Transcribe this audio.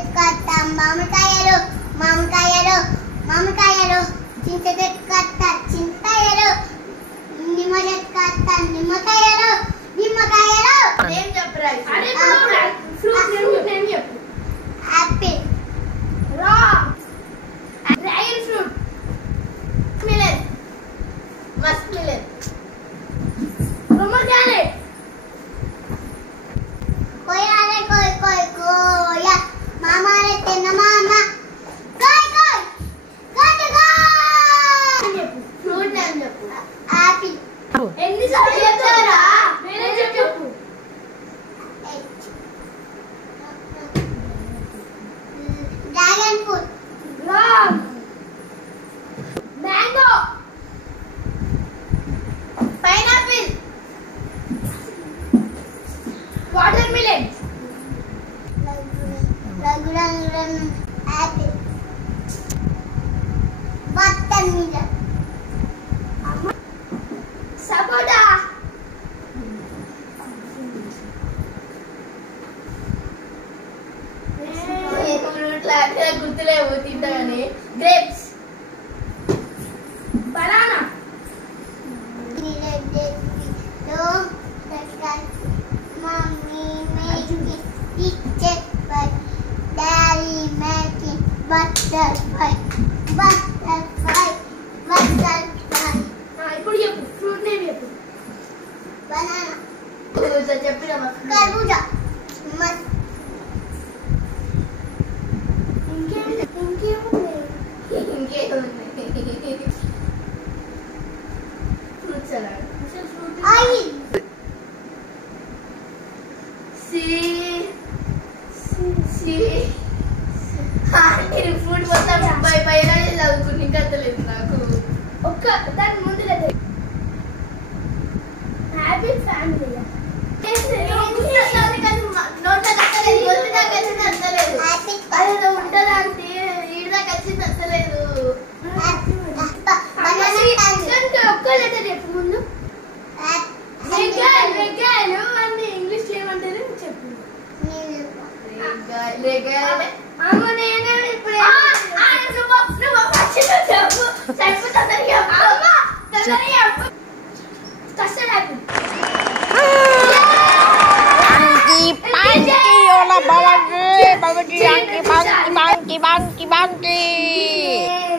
చెట్టు మామిడికాయలు మామిడికాయలు మామిడికాయలు చింత చెట్టు చింతకాయలు నిమ్మ చెట్టు నిమ్మకాయలు నిమ్మకాయలు ఏం చెప్పరా అరే ఫ్రూట్ నేమ్ చెప్పు యాపిల్ రా dragon fruit melon musk melon pomegranate కోయాలే కోయ్ కోయ్ కోయ మామాలే తిన్న మామ కోయ్ కోయ్ కోయ్ కోయ్ ఫ్రూట్ నేమ్ చెప్పు యాపిల్ ఎన్నిసార్లు చెప్తారా నేనే చెప్పు డ్రాగన్ ఫ్రూట్ రామ్ mango pineapple water melon apple water melon సపోటా గుర్తులేవు తింటాగానే grapes banana mommy making teacher but daddy making butterfly butterfly butterfly ఇప్పుడు చెప్పు ఫ్రూట్ నేమ్ చెప్పు banana చెప్పిన కర్బూజా ఇంకేముంది ఫ్రూట్ సలాడ్ ఆయిల్ నేను ఫ్రూట్ మొత్తం పైన చదువుకుని ఇంకా తెలియదు నాకు ఒక్క దాని ముందు లేదు హ్యాపీ ఫ్యామిలీ అదేదో ఉంటుందా అంటే ఈడదాకా వచ్చింది నచ్చలేదు ఒక్క లెటర్ చెప్పు ముందు రేగాయలు అన్ని ఇంగ్లీష్ ఏమంటారు చెప్పు Bangki.